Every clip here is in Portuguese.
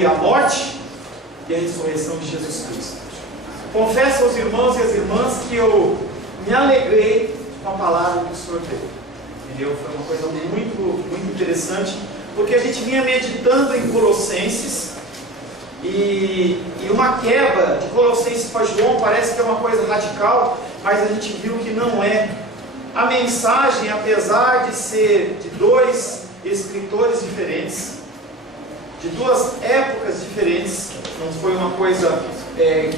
a morte e a ressurreição de Jesus Cristo. Confesso aos irmãos e às irmãs que eu me alegrei com a palavra que o Senhor deu. Entendeu? Foi uma coisa muito interessante, porque a gente vinha meditando em Colossenses e uma quebra de Colossenses para João parece que é uma coisa radical, mas a gente viu que não é. A mensagem, apesar de ser de dois escritores diferentes, de duas épocas diferentes, não foi uma coisa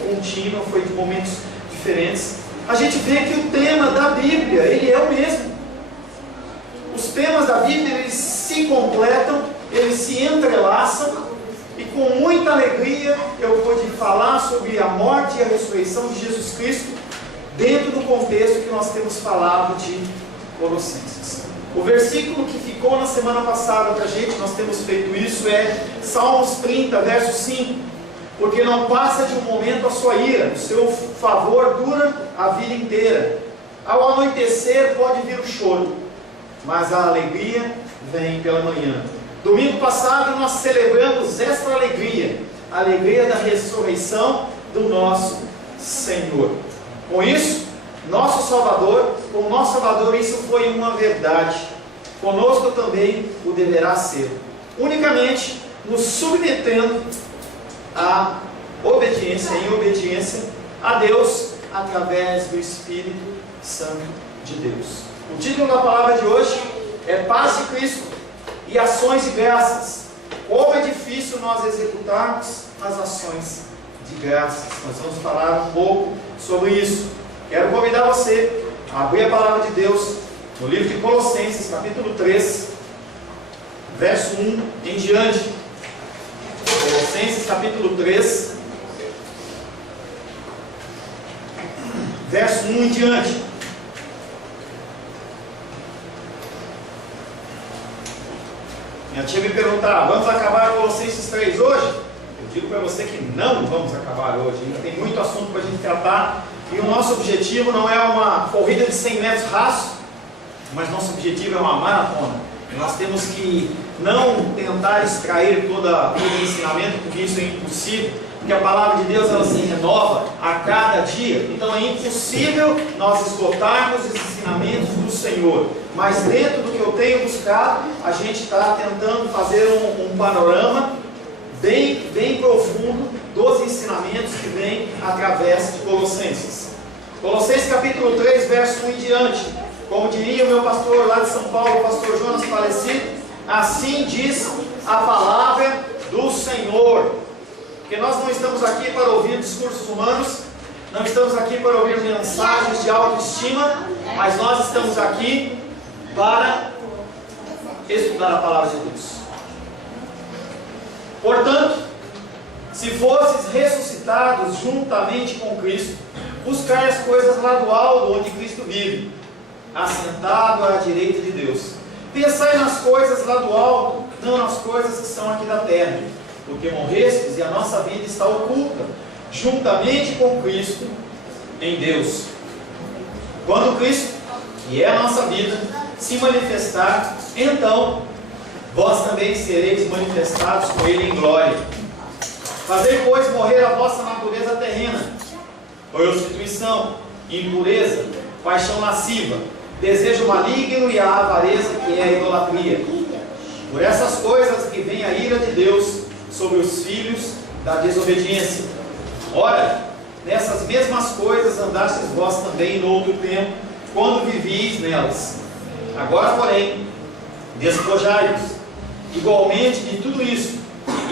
contínua, foi de momentos diferentes, a gente vê que o tema da Bíblia, ele é o mesmo. Os temas da Bíblia, eles se completam, eles se entrelaçam, e com muita alegria eu pude falar sobre a morte e a ressurreição de Jesus Cristo, dentro do contexto que nós temos falado de Colossenses. O versículo que ficou na semana passada para a gente, nós temos feito isso, é Salmos 30, verso 5. Porque não passa de um momento a sua ira, o seu favor dura a vida inteira. Ao anoitecer pode vir o choro, mas a alegria vem pela manhã. Domingo passado nós celebramos esta alegria, a alegria da ressurreição do nosso Senhor. Com isso, nosso Salvador, com o nosso Salvador, isso foi uma verdade. Conosco também o deverá ser. Unicamente nos submetendo à obediência, em obediência a Deus, através do Espírito Santo de Deus. O título da palavra de hoje é Paz de Cristo e Ações de Graças. Como é difícil nós executarmos as ações de graças. Nós vamos falar um pouco sobre isso. Quero convidar você a abrir a palavra de Deus no livro de Colossenses, capítulo 3, verso 1 em diante. Colossenses, capítulo 3, verso 1 em diante. Minha tia me perguntar, vamos acabar Colossenses 3 hoje? Eu digo para você que não vamos acabar hoje. Ainda tem muito assunto para a gente tratar. E o nosso objetivo não é uma corrida de 100 metros raso, mas nosso objetivo é uma maratona. E nós temos que não tentar extrair todo o ensinamento, porque isso é impossível, porque a palavra de Deus ela se renova a cada dia. Então é impossível nós esgotarmos os ensinamentos do Senhor. Mas dentro do que eu tenho buscado, a gente está tentando fazer um panorama bem profundo dos ensinamentos que vêm através de Colossenses. Colossenses capítulo 3, verso 1 em diante. Como diria o meu pastor lá de São Paulo, o pastor Jonas falecido, assim diz a palavra do Senhor. Porque nós não estamos aqui para ouvir discursos humanos, não estamos aqui para ouvir mensagens de autoestima, mas nós estamos aqui para estudar a palavra de Deus. Portanto, se fosses ressuscitados juntamente com Cristo, buscai as coisas lá do alto, onde Cristo vive, assentado à direita de Deus. Pensai nas coisas lá do alto, não nas coisas que são aqui da terra, porque morrestes e a nossa vida está oculta, juntamente com Cristo, em Deus. Quando Cristo, que é a nossa vida, se manifestar, então vós também sereis manifestados com Ele em glória. Fazei, pois, morrer a vossa natureza terrena, prostituição, impureza, paixão lasciva, desejo maligno e a avareza, que é a idolatria. Por essas coisas que vem a ira de Deus sobre os filhos da desobediência. Ora, nessas mesmas coisas andastes vós também no outro tempo, quando vivíeis nelas. Agora, porém, despojai-vos igualmente de tudo isso: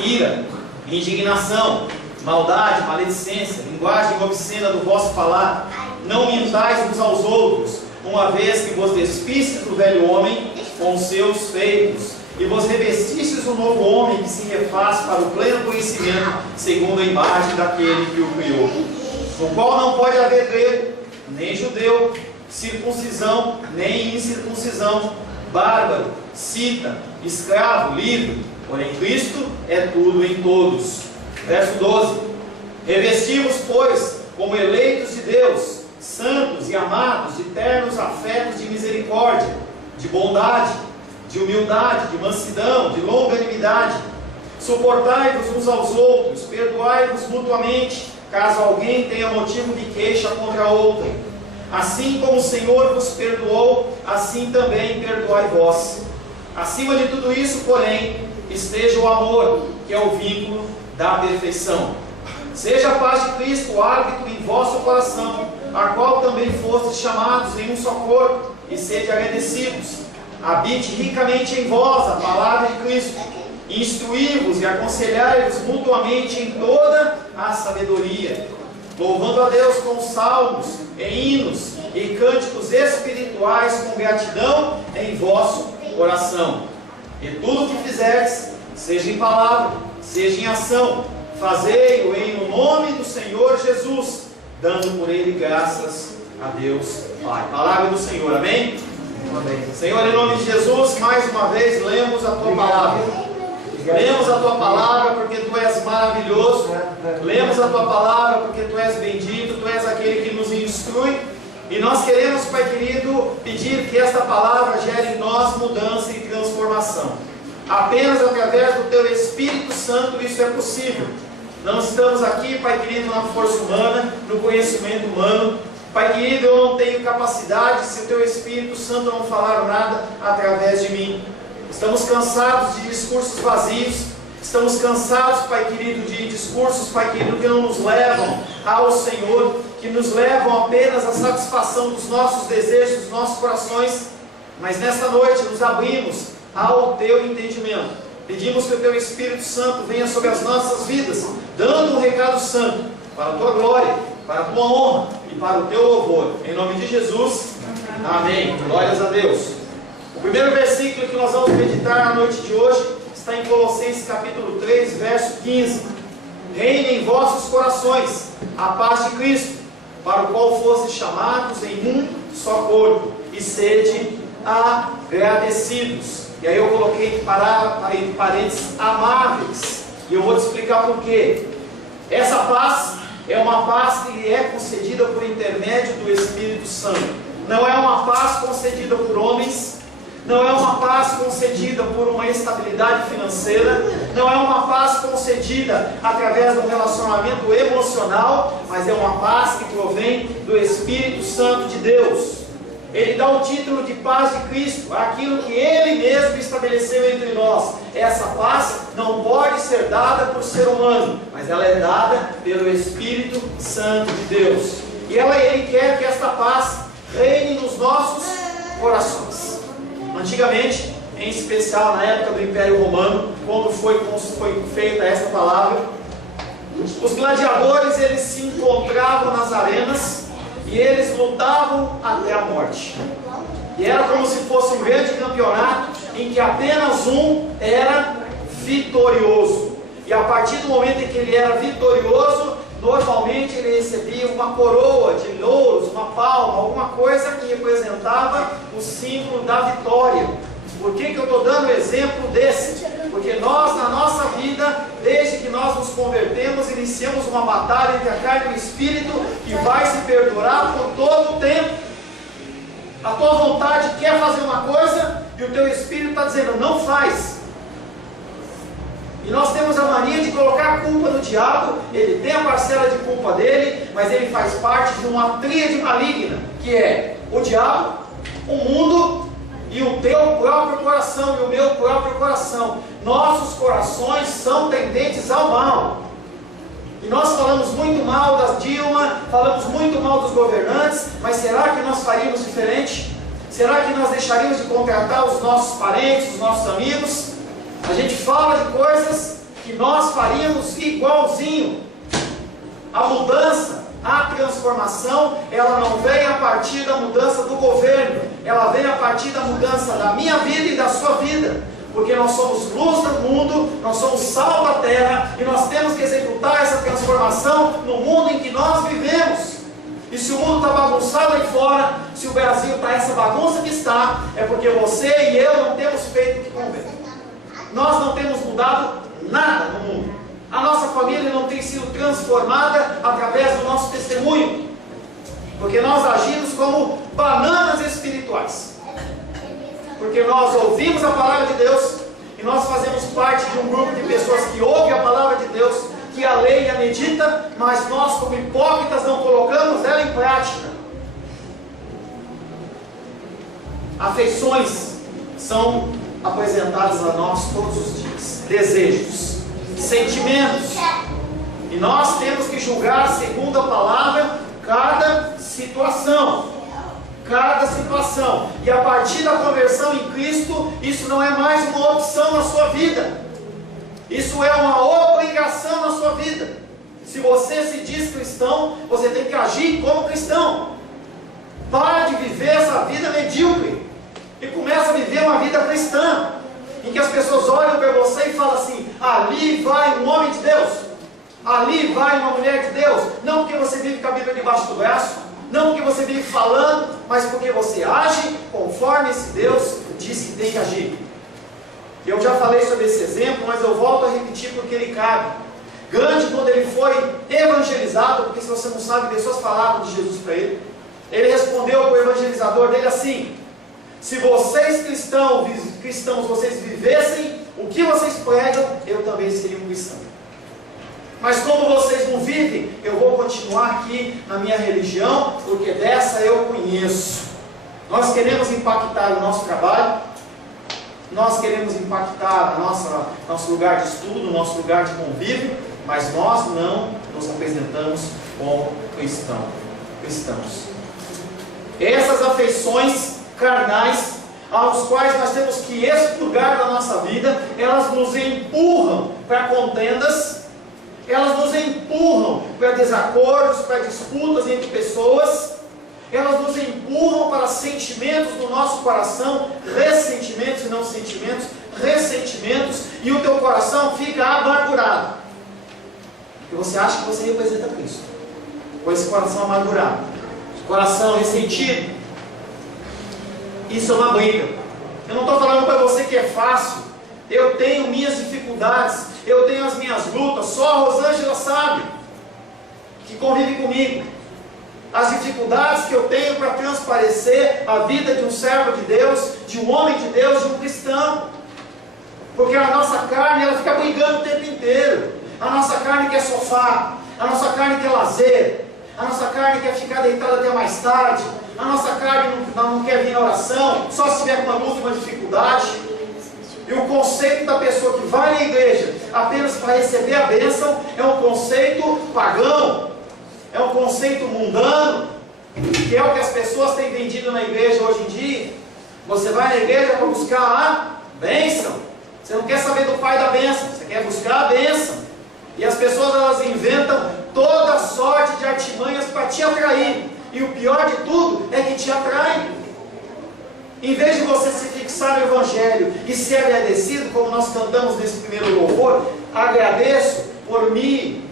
ira, indignação, maldade, maledicência, linguagem obscena do vosso falar. Não mintais uns aos outros, uma vez que vos despistes do velho homem com os seus feitos, e vos revestistes um novo homem que se refaz para o pleno conhecimento, segundo a imagem daquele que o criou, no qual não pode haver grego, nem judeu, circuncisão, nem incircuncisão, bárbaro, cita, escravo, livre, porém Cristo é tudo em todos. Verso 12: revestimos, pois, como eleitos de Deus, santos e amados, de ternos afetos de misericórdia, de bondade, de humildade, de mansidão, de longanimidade, Suportai-vos uns aos outros, perdoai-vos mutuamente, caso alguém tenha motivo de queixa contra outrem. Assim como o Senhor vos perdoou, assim também perdoai vós. Acima de tudo isso, porém, esteja o amor, que é o vínculo da perfeição. Seja a paz de Cristo o árbitro em vosso coração, a qual também fostes chamados em um só corpo, e sede agradecidos. Habite ricamente em vós a palavra de Cristo, instruí-vos e aconselhai-vos mutuamente em toda a sabedoria, louvando a Deus com salmos, e hinos e cânticos espirituais com gratidão em vosso coração. E tudo o que fizerdes, seja em palavra, seja em ação, fazei-o em nome do Senhor Jesus, dando por ele graças a Deus Pai. Palavra do Senhor, amém? Amém. Senhor, em nome de Jesus, mais uma vez lemos a tua palavra. Lemos a tua palavra porque tu és maravilhoso. Lemos a tua palavra porque tu és bendito, tu és aquele que nos instrui. E nós queremos, Pai querido, pedir que esta palavra gere em nós mudança e transformação. Apenas através do teu Espírito Santo isso é possível. Não estamos aqui, Pai querido, na força humana, no conhecimento humano. Pai querido, eu não tenho capacidade se o teu Espírito Santo não falar nada através de mim. Estamos cansados de discursos vazios. Estamos cansados, Pai querido, de discursos, Pai querido, que não nos levam ao Senhor, que nos levam apenas à satisfação dos nossos desejos, dos nossos corações. Mas nesta noite nos abrimos ao teu entendimento. Pedimos que o teu Espírito Santo venha sobre as nossas vidas, dando um recado santo para a tua glória, para a tua honra e para o teu louvor. Em nome de Jesus, amém. Glórias a Deus. O primeiro versículo que nós vamos meditar na noite de hoje está em Colossenses capítulo 3, verso 15. Reine em vossos corações a paz de Cristo, para o qual fostes chamados em um só corpo, e sede agradecidos. E aí eu coloquei entre parênteses amáveis, e eu vou te explicar por quê. Essa paz é uma paz que é concedida por intermédio do Espírito Santo. Não é uma paz concedida por homens, não é uma paz concedida por uma estabilidade financeira, não é uma paz concedida através de um relacionamento emocional, mas é uma paz que provém do Espírito Santo de Deus. Ele dá o título de paz de Cristo, aquilo que Ele mesmo estabeleceu entre nós. Essa paz não pode ser dada por ser humano, mas ela é dada pelo Espírito Santo de Deus. E Ele quer que esta paz reine nos nossos corações. Antigamente, em especial na época do Império Romano, quando foi feita esta palavra, os gladiadores eles se encontravam nas arenas e eles lutavam até a morte. E era como se fosse um grande campeonato em que apenas um era vitorioso. E a partir do momento em que ele era vitorioso, normalmente ele recebia uma coroa de louros, uma palma, alguma coisa que representava o símbolo da vitória. Por que eu estou dando exemplo desse? Porque nós, na nossa vida, desde que nós nos convertemos, iniciamos uma batalha entre a carne e o Espírito que vai se perdurar por todo o tempo. A tua vontade quer fazer uma coisa e o teu Espírito está dizendo, não faz. E nós temos a mania de colocar a culpa no diabo. Ele tem a parcela de culpa dele, mas ele faz parte de uma tríade maligna, que é o diabo, o mundo e o teu próprio coração e o meu próprio coração. Nossos corações são tendentes ao mal. E nós falamos muito mal da Dilma, falamos muito mal dos governantes, mas será que nós faríamos diferente? Será que nós deixaríamos de contratar os nossos parentes, os nossos amigos? A gente fala de coisas que nós faríamos igualzinho. A mudança, a transformação, ela não vem a partir da mudança do governo, ela vem a partir da mudança da minha vida e da sua vida. Porque nós somos luz do mundo, nós somos sal da terra, e nós temos que executar essa transformação no mundo em que nós vivemos. E se o mundo está bagunçado aí fora, se o Brasil está essa bagunça que está, é porque você e eu não temos feito o que convém. Nós não temos mudado nada no mundo. A nossa família não tem sido transformada através do nosso testemunho. Porque nós agimos como bananas espirituais. Porque nós ouvimos a palavra de Deus E nós fazemos parte de um grupo de pessoas que ouve a palavra de Deus, que a lê e a medita, mas nós, como hipócritas, não colocamos ela em prática. Afeições são apresentadas a nós todos os dias. Desejos, sentimentos. E nós temos que julgar, segundo a palavra, cada situação. Cada situação. E a partir da conversão em Cristo, isso não é mais uma opção na sua vida. Isso é uma obrigação na sua vida. Se você se diz cristão, você tem que agir como cristão. Para de viver essa vida medíocre e começa a viver uma vida cristã, em que as pessoas olham para você e falam assim: ali vai um homem de Deus, ali vai uma mulher de Deus. Não porque você vive com a Bíblia debaixo do braço, não porque você vive falando, mas porque você age conforme esse Deus diz que tem que agir. Eu já falei sobre esse exemplo, mas eu volto a repetir porque ele cabe. Gandhi, quando ele foi evangelizado, porque se você não sabe, pessoas falaram de Jesus para ele, ele respondeu para o evangelizador dele assim: se vocês cristãos, vocês vivessem o que vocês pregam, eu também seria um cristão. Mas como vocês não vivem, eu vou continuar aqui na minha religião, porque dessa eu conheço. Nós queremos impactar o nosso trabalho, nós queremos impactar nosso lugar de estudo, nosso lugar de convívio, mas nós não nos apresentamos como cristãos. Essas afeições carnais, aos quais nós temos que expurgar da nossa vida, elas nos empurram para contendas, elas nos empurram para desacordos, para disputas entre pessoas, elas nos empurram para sentimentos do nosso coração, ressentimentos e não sentimentos, ressentimentos, e o teu coração fica amargurado, porque você acha que você representa Cristo, com esse coração amargurado, coração ressentido. Isso é uma briga. Eu não estou falando para você que é fácil. Eu tenho minhas dificuldades, eu tenho as minhas lutas. Só a Rosângela sabe, que convive comigo, as dificuldades que eu tenho para transparecer a vida de um servo de Deus, de um homem de Deus, de um cristão. Porque a nossa carne, ela fica brigando o tempo inteiro. A nossa carne quer sofá, a nossa carne quer lazer, a nossa carne quer ficar deitada até mais tarde, a nossa carne não quer vir na oração, só se tiver uma luta, uma dificuldade. E o conceito da pessoa que vai na igreja apenas para receber a bênção é um conceito pagão, é um conceito mundano, que é o que as pessoas têm vendido na igreja hoje em dia. Você vai na igreja para buscar a bênção, você não quer saber do pai da bênção, você quer buscar a bênção. E as pessoas, elas inventam toda sorte de artimanhas para te atrair, e o pior de tudo é que te atrai. Em vez de você se fixar no Evangelho e ser agradecido, como nós cantamos nesse primeiro louvor, agradeço por me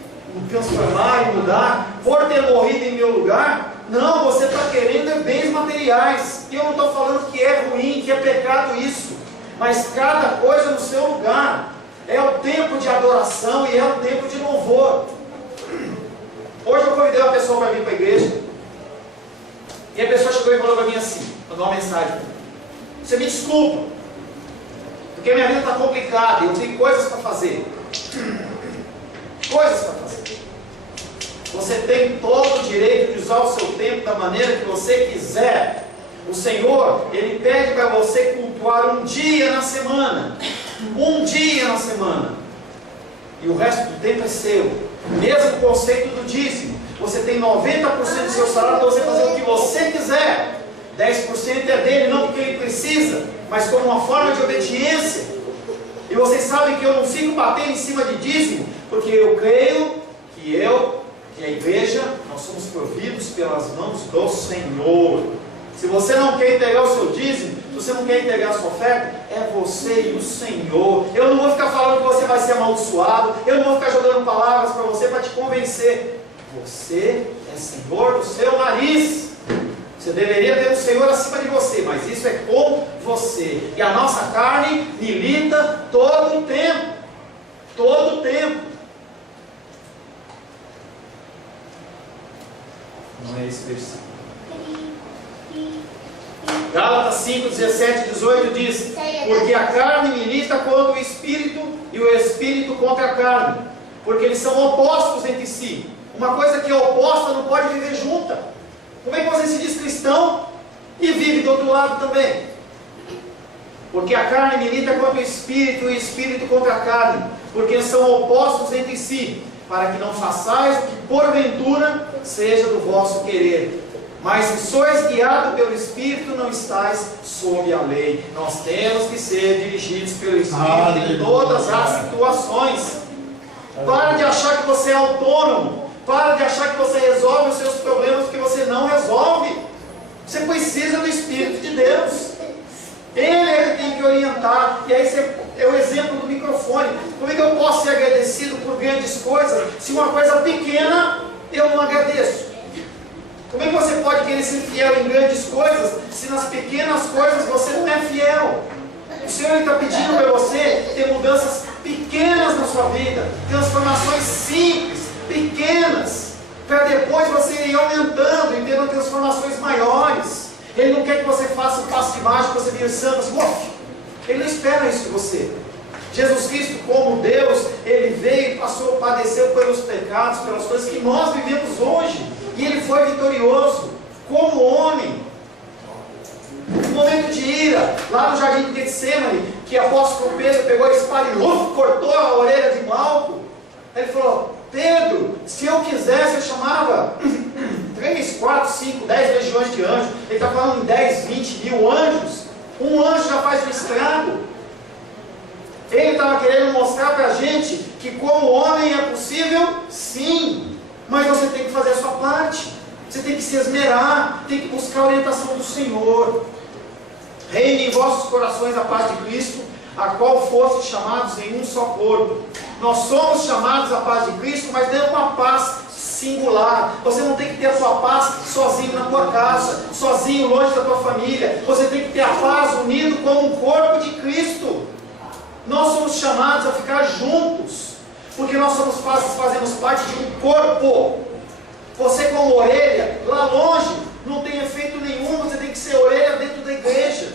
transformar e mudar, por ter morrido em meu lugar. Não, você está querendo bens materiais. E eu não estou falando que é ruim, que é pecado isso, mas cada coisa no seu lugar. É o tempo de adoração e é o tempo de louvor. Hoje eu convidei uma pessoa para vir para a igreja, e a pessoa chegou e falou para mim assim, mandou uma mensagem: você me desculpa, porque minha vida está complicada, eu tenho coisas para fazer. Coisas para fazer. Você tem todo o direito de usar o seu tempo da maneira que você quiser. O Senhor, Ele pede para você cultuar um dia na semana. Um dia na semana. E o resto do tempo é seu. Mesmo conceito do dízimo. Você tem 90% do seu salário para você fazer o que você quiser. 10% é dele, não porque ele precisa, mas como uma forma de obediência. E vocês sabem que eu não fico batendo em cima de dízimo, porque eu creio que a igreja, nós somos providos pelas mãos do Senhor. Se você não quer entregar o seu dízimo, se você não quer entregar a sua oferta, é você e o Senhor. Eu não vou ficar falando que você vai ser amaldiçoado, eu não vou ficar jogando palavras para você para te convencer. Você é Senhor do seu nariz. Você deveria ter um Senhor acima de você, mas isso é com você. E a nossa carne milita todo o tempo. Todo o tempo. Não é esse versículo. Gálatas 5, 17 e 18 diz: porque a carne milita contra o Espírito e o Espírito contra a carne, porque eles são opostos entre si. Uma coisa que é oposta não pode viver junta. Como é que você se diz cristão e vive do outro lado também? Porque a carne milita contra o Espírito e o Espírito contra a carne, porque eles são opostos entre si, para que não façais o que porventura seja do vosso querer. Mas se sois guiados pelo Espírito, não estáis sob a lei. Nós temos que ser dirigidos pelo Espírito em todas as situações. Para de achar que você é autônomo. Para de achar que você resolve os seus problemas, porque você não resolve. Você precisa do Espírito de Deus. Ele é que tem que orientar. E aí é o exemplo do microfone. Como é que eu posso ser agradecido por grandes coisas, se uma coisa pequena eu não agradeço? Como é que você pode querer ser fiel em grandes coisas, se nas pequenas coisas você não é fiel? O Senhor está pedindo para você ter mudanças pequenas na sua vida, transformações simples, pequenas, para depois você ir aumentando e tendo transformações maiores. Ele não quer que você faça um passo de mágica, você vire santo, assim, Ele não espera isso de você. Jesus Cristo, como Deus, Ele veio e passou, padeceu pelos pecados, pelas coisas que nós vivemos hoje. E Ele foi vitorioso, como homem. No momento de ira, lá no jardim de Getsemane, que o apóstolo Pedro pegou a espada e cortou a orelha de Malco. Ele falou: Pedro, se eu quisesse, eu chamava 3, 4, 5, 10 legiões de anjos. Ele está falando em 10, 20 mil anjos. Um anjo já faz um estrago. Ele estava querendo mostrar para a gente que como homem é possível, sim, mas você tem que fazer a sua parte. Você tem que se esmerar, tem que buscar a orientação do Senhor. Reine em vossos corações a paz de Cristo, a qual foste chamados em um só corpo. Nós somos chamados à paz de Cristo, mas não é uma paz singular. Você não tem que ter a sua paz sozinho na tua casa, sozinho longe da tua família. Você tem que ter a paz unido como um corpo de Cristo. Nós somos chamados a ficar juntos, porque nós fazemos parte de um corpo. Você como orelha, lá longe, não tem efeito nenhum. Você tem que ser orelha dentro da igreja.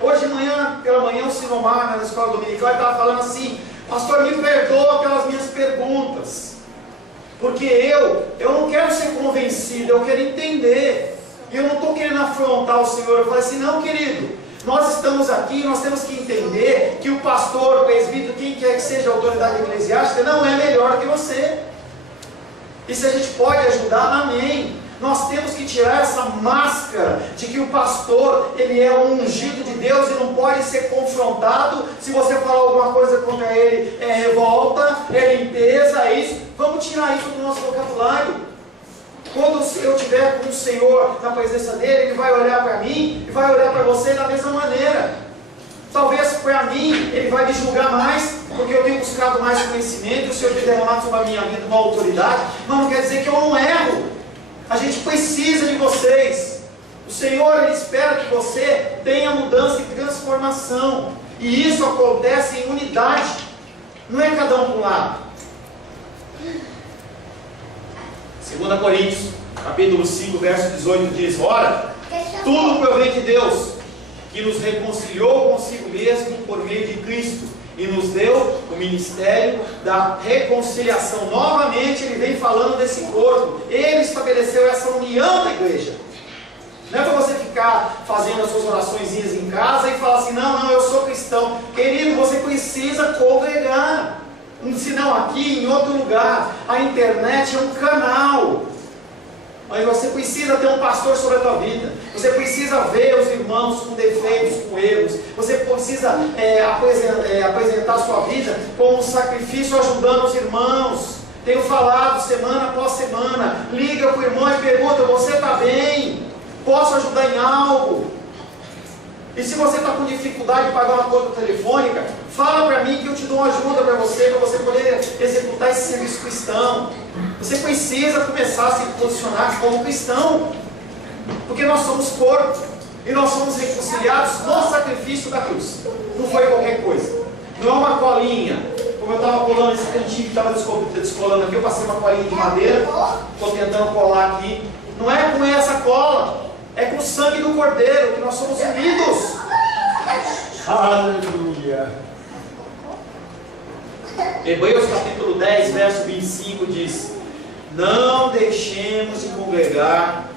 Hoje pela manhã, o Sinomar, na escola dominical, ele estava falando assim: pastor, me perdoa pelas minhas perguntas, porque eu não quero ser convencido, eu quero entender. E eu não estou querendo afrontar o Senhor. Eu falei assim: não, querido, nós estamos aqui, nós temos que entender que o pastor, o presbítero, quem quer que seja a autoridade eclesiástica, não é melhor que você. E se a gente pode ajudar, amém. Nós temos que tirar essa máscara de que o pastor, ele é um ungido de Deus e não pode ser confrontado. Se você falar alguma coisa contra ele, é revolta, é limpeza, é isso. Vamos tirar isso do nosso vocabulário. Quando eu estiver com o Senhor na presença dele, ele vai olhar para mim e vai olhar para você da mesma maneira. Talvez para mim ele vai me julgar mais, porque eu tenho buscado mais conhecimento e o Senhor tem derramado sobre a minha vida uma autoridade, mas não quer dizer que eu não erro. A gente precisa de vocês. O Senhor, Ele espera que você tenha mudança e transformação, e isso acontece em unidade, não é cada um para um lado. 2 Coríntios, capítulo 5, verso 18 diz: ora, tudo provém de Deus, que nos reconciliou consigo mesmo por meio de Cristo, e nos deu o ministério da reconciliação. Novamente ele vem falando desse corpo. Ele estabeleceu essa união da igreja. Não é para você ficar fazendo as suas oraçõezinhas em casa e falar assim: não, eu sou cristão. Querido, você precisa congregar. Se não aqui, em outro lugar. A internet é um canal, mas você precisa ter um pastor sobre a tua vida. Você precisa ver os irmãos com defeitos, com erros. Você precisa apresentar a sua vida como um sacrifício, ajudando os irmãos. Tenho falado semana após semana. Liga para o irmão e pergunta: você está bem? Posso ajudar em algo? E se você está com dificuldade de pagar uma conta telefônica, fala para mim que eu te dou uma ajuda para você poder executar esse serviço cristão. Você precisa começar a se posicionar como cristão, porque nós somos corpo, e nós somos reconciliados no sacrifício da cruz. Não foi qualquer coisa, não é uma colinha, como eu estava colando esse cantinho que estava descolando aqui. Eu passei uma colinha de madeira, estou tentando colar aqui. Não é com essa cola, É com o sangue do Cordeiro que nós somos unidos. Aleluia. Hebreus capítulo 10, verso 25 diz: não deixemos de congregar,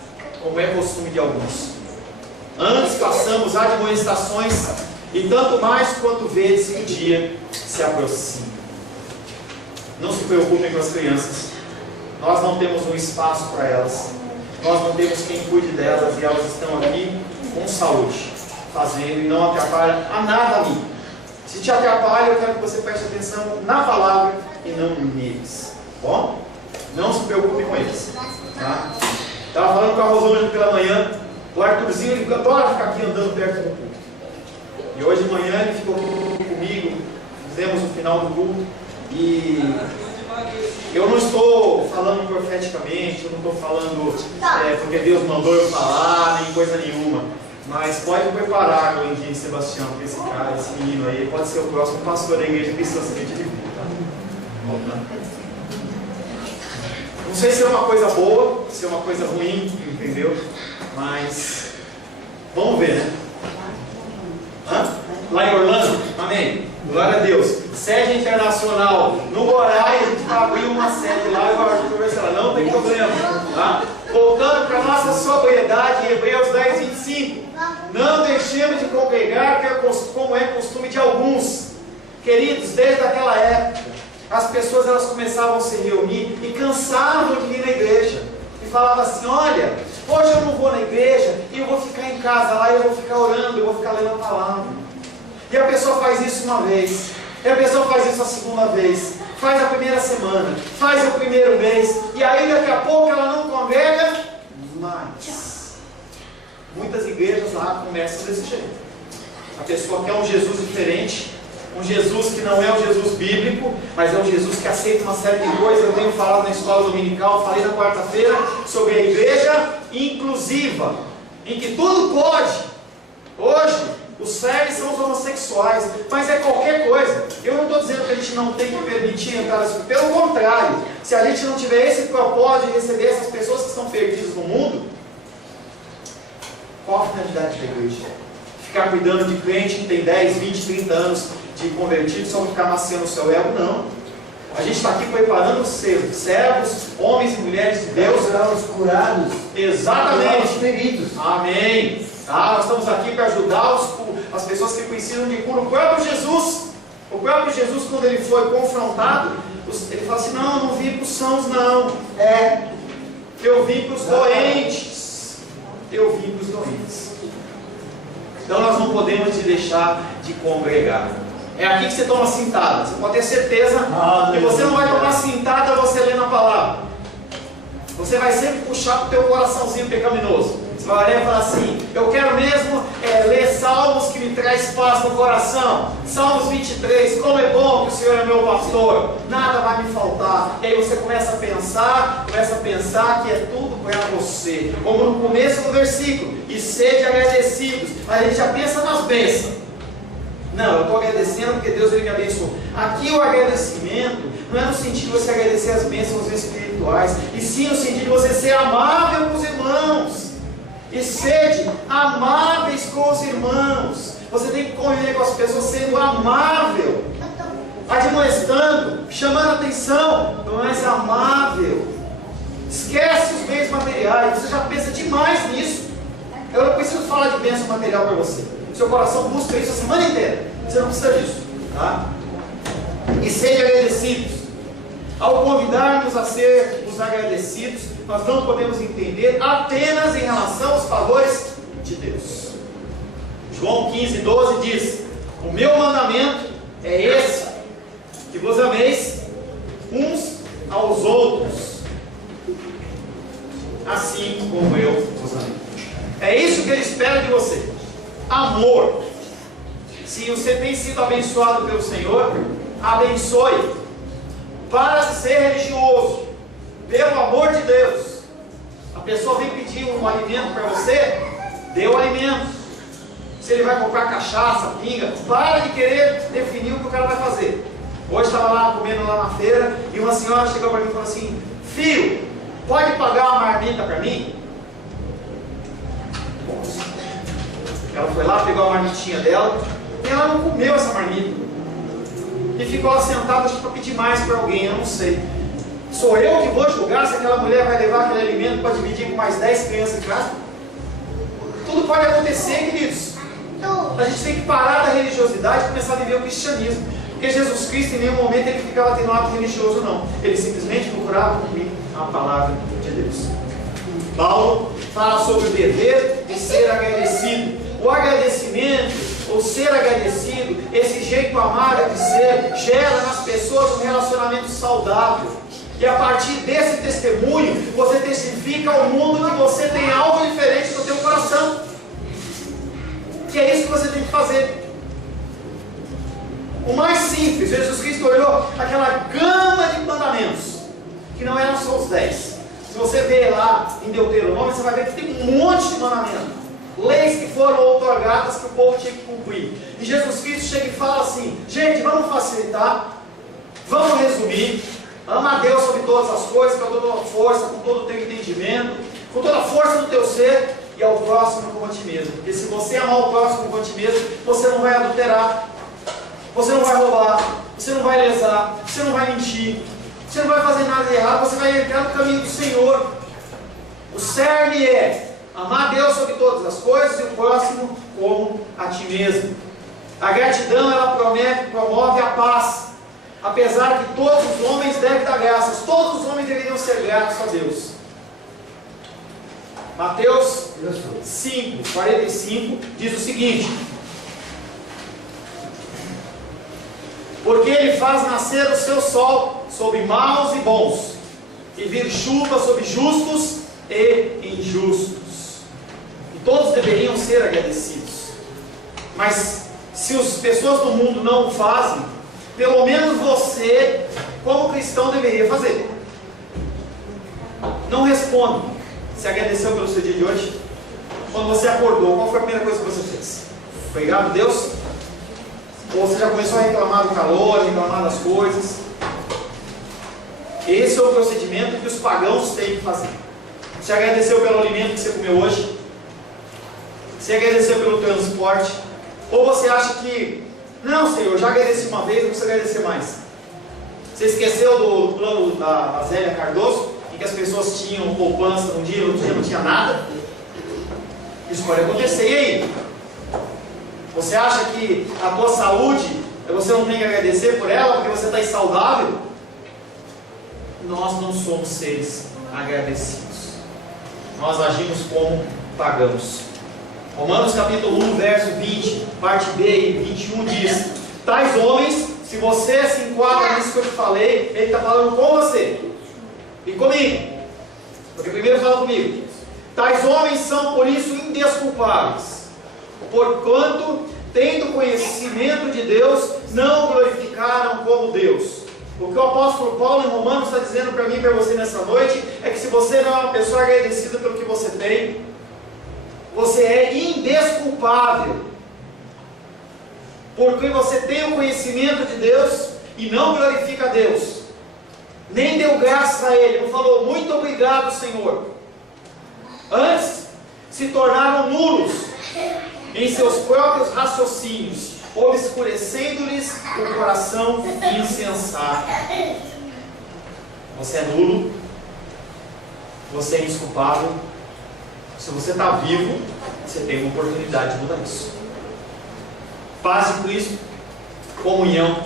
como é costume de alguns. Antes façamos admoestações, e tanto mais quanto vedes que o dia se aproxima. Não se preocupem com as crianças. Nós não temos um espaço para elas. Nós não temos quem cuide delas, e elas estão aqui com saúde, fazendo, e não atrapalha a nada a mim. Se te atrapalha, eu quero que você preste atenção na palavra e não neles. Bom? Não se preocupe com eles. Tá? Estava falando com a Rosângela pela manhã. O Arthurzinho, ele adora ficar aqui andando perto do culto. E hoje de manhã ele ficou comigo. Fizemos o final do culto. E eu não estou falando profeticamente, eu não estou falando porque Deus mandou eu falar, nem coisa nenhuma. Mas pode preparar, Glendinho e Sebastião, porque esse cara, esse menino aí, pode ser o próximo pastor da igreja cristã semente de vida. Tá? Não sei se é uma coisa boa, se é uma coisa ruim, entendeu? Mas vamos ver, né? Lá em Orlando, amém? Glória a Deus. Sede internacional no Goiás, a gente vai abrir uma sede lá e vai conversar, não tem problema. Tá? Voltando para a nossa sobriedade, Hebreus 10, 25. Não deixemos de congregar, como é costume de alguns. Queridos, desde aquela época, as pessoas elas começavam a se reunir e cansavam de ir na igreja. E falavam assim: olha, hoje eu não vou na igreja, e eu vou ficar em casa lá, e eu vou ficar orando, eu vou ficar lendo a palavra. E a pessoa faz isso uma vez, e a pessoa faz isso a segunda vez, faz a primeira semana, faz o primeiro mês, e aí daqui a pouco ela não congrega mais. Muitas igrejas lá começam desse jeito. A pessoa quer um Jesus diferente, um Jesus que não é um Jesus bíblico, mas é um Jesus que aceita uma série de coisas. Eu tenho falado na escola dominical, falei na quarta-feira sobre a igreja inclusiva, em que tudo pode. Hoje, os sérios são os homossexuais, mas é qualquer coisa. Eu não estou dizendo que a gente não tem que permitir entrar, pelo contrário, se a gente não tiver esse propósito de receber essas pessoas que estão perdidas no mundo, qual a finalidade da igreja? Ficar cuidando de crente que tem 10, 20, 30 anos de convertido só para ficar maciando o seu ego? Não. A gente está aqui preparando os servos, homens e mulheres de Deus, para os curados, exatamente, os feridos. Amém. Tá? Nós estamos aqui para ajudar as pessoas que precisam de cura. O próprio Jesus, quando ele foi confrontado, ele fala assim: não, eu não vim para os sãos, não. Eu vim para os doentes. Eu vim para os doentes. Então nós não podemos deixar de congregar. É aqui que você toma cintada. Você pode ter certeza que você não vai tomar cintada você lendo a palavra. Você vai sempre puxar para o teu coraçãozinho pecaminoso. Você vai olhar e falar assim: eu quero mesmo ler salmos que me traz paz no coração. Salmos 23, como é bom que o Senhor é meu pastor, nada vai me faltar. E aí você começa a pensar que é tudo para você. Como no começo do versículo: e sede agradecidos. Mas a gente já pensa nas bênçãos. Não, eu estou agradecendo porque Deus ele me abençoou. Aqui o agradecimento não é no sentido de você agradecer as bênçãos espirituais, e sim no sentido de você ser amável com os irmãos. E sede amáveis com os irmãos. Você tem que conviver com as pessoas sendo amável, admoestando, chamando a atenção, mas amável. Esquece os bens materiais. Você já pensa demais nisso. Eu não preciso falar de bênção material para você. Seu coração busca isso a semana inteira. Você não precisa disso, tá? E sede agradecidos. Ao convidar-nos a ser os agradecidos, nós não podemos entender apenas em relação aos favores de Deus. João 15, 12 diz: o meu mandamento é esse, que vos ameis uns aos outros, assim como eu vos amei. É isso que ele espera de você. Amor. Se você tem sido abençoado pelo Senhor, abençoe. Para ser religioso, pelo amor de Deus, a pessoa vem pedir um alimento para você, dê o alimento. Se ele vai comprar cachaça, pinga, para de querer definir o que o cara vai fazer. Hoje estava lá comendo lá na feira, e uma senhora chegou para mim e falou assim: filho, pode pagar uma marmita para mim? pegar a marmitinha dela, e ela não comeu essa marmita. E ficou lá sentada para pedir mais para alguém, eu não sei. Sou eu que vou julgar se aquela mulher vai levar aquele alimento para dividir com mais 10 crianças em casa? Tudo pode acontecer, queridos. A gente tem que parar da religiosidade e começar a viver o cristianismo. Porque Jesus Cristo, em nenhum momento, ele ficava tendo ato religioso, não. Ele simplesmente procurava cumprir a palavra de Deus. Paulo fala sobre o dever de ser agradecido. O agradecimento, ou ser agradecido, esse jeito amável de ser, gera nas pessoas um relacionamento saudável. E a partir desse testemunho, você testifica ao mundo que você tem algo diferente no teu coração. Que é isso que você tem que fazer. O mais simples, Jesus Cristo olhou aquela gama de mandamentos, que não eram só os 10. Se você ver lá em Deuteronômio, você vai ver que tem um monte de mandamentos, leis que foram outorgadas que o povo tinha que cumprir. E Jesus Cristo chega e fala assim: gente, vamos facilitar, vamos resumir. Ama a Deus sobre todas as coisas, com toda a força, com todo o teu entendimento, com toda a força do teu ser, e ao próximo como a ti mesmo. Porque se você amar o próximo como a ti mesmo, você não vai adulterar, você não vai roubar, você não vai lesar, você não vai mentir, você não vai fazer nada de errado, você vai entrar no caminho do Senhor. O cerne é amar a Deus sobre todas as coisas e o próximo como a ti mesmo. A gratidão, ela promove a paz. Apesar que todos os homens devem dar graças, todos os homens deveriam ser gratos a Deus. Mateus 5:45 diz o seguinte: porque Ele faz nascer o seu sol sobre maus e bons, e vir chuva sobre justos e injustos. E todos deveriam ser agradecidos. Mas se as pessoas do mundo não o fazem, pelo menos você, como cristão, deveria fazer. Não responda. Você agradeceu pelo seu dia de hoje? Quando você acordou, qual foi a primeira coisa que você fez? Obrigado a Deus? Ou você já começou a reclamar do calor, reclamar das coisas? Esse é o procedimento que os pagãos têm que fazer. Você agradeceu pelo alimento que você comeu hoje? Você agradeceu pelo transporte? Ou você acha que, não, Senhor, já agradeci uma vez, não preciso agradecer mais? Você esqueceu do plano da Zélia Cardoso, em que as pessoas tinham poupança num dia, outro dia não tinha nada? Isso pode acontecer. E aí? Você acha que a tua saúde, você não tem que agradecer por ela, porque você está insaudável? Nós não somos seres agradecidos. Nós agimos como pagãos. Romanos capítulo 1, verso 20, parte B e 21 diz: tais homens, se você se enquadra nisso que eu te falei, ele está falando com você e comigo, porque primeiro fala comigo. Tais homens são por isso indesculpáveis, porquanto, tendo conhecimento de Deus, não o glorificaram como Deus. O que o apóstolo Paulo em Romanos está dizendo para mim e para você nessa noite é que se você não é uma pessoa agradecida pelo que você tem, você é indesculpável, porque você tem o conhecimento de Deus e não glorifica a Deus, nem deu graças a Ele, não falou muito obrigado, Senhor. Antes, se tornaram nulos em seus próprios raciocínios, obscurecendo-lhes o coração insensato. Você é nulo, você é indesculpável. Se você está vivo, você tem uma oportunidade de mudar isso. Paz em Cristo, comunhão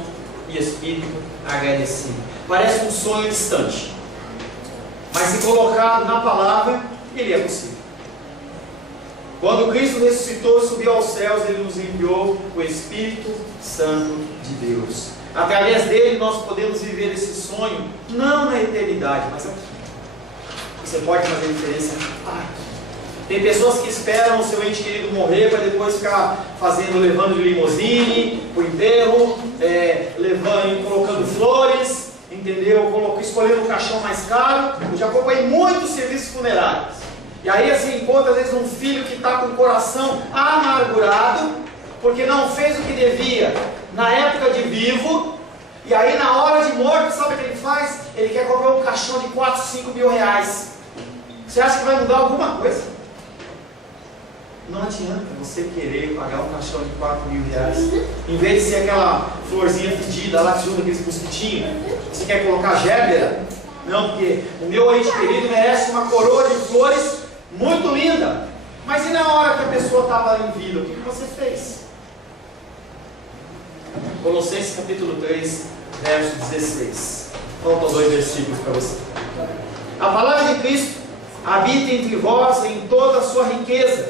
e espírito agradecido. Parece um sonho distante, mas se colocado na palavra, ele é possível. Quando Cristo ressuscitou e subiu aos céus, Ele nos enviou o Espírito Santo de Deus. Através dele nós podemos viver esse sonho, não na eternidade, mas aqui. Você pode fazer diferença aqui. Tem pessoas que esperam o seu ente querido morrer para depois ficar levando de limousine para o enterro, colocando flores, entendeu? Escolhendo o caixão mais caro. Eu já acompanhei muitos serviços funerários. E aí assim, encontra às vezes um filho que está com o coração amargurado, porque não fez o que devia na época de vivo, e aí na hora de morte, sabe o que ele faz? Ele quer comprar um caixão de 4, 5 mil reais. Você acha que vai mudar alguma coisa? Não adianta você querer pagar um caixão de 4 mil reais. Em vez de ser aquela florzinha fedida lá que junta aqueles mosquitinhos, você quer colocar gérbera? Não, porque o meu ente querido merece uma coroa de flores muito linda. Mas e na hora que a pessoa estava em vida, o que você fez? Colossenses capítulo 3, verso 16. Faltam 2 versículos para você. A palavra de Cristo habita entre vós em toda a sua riqueza,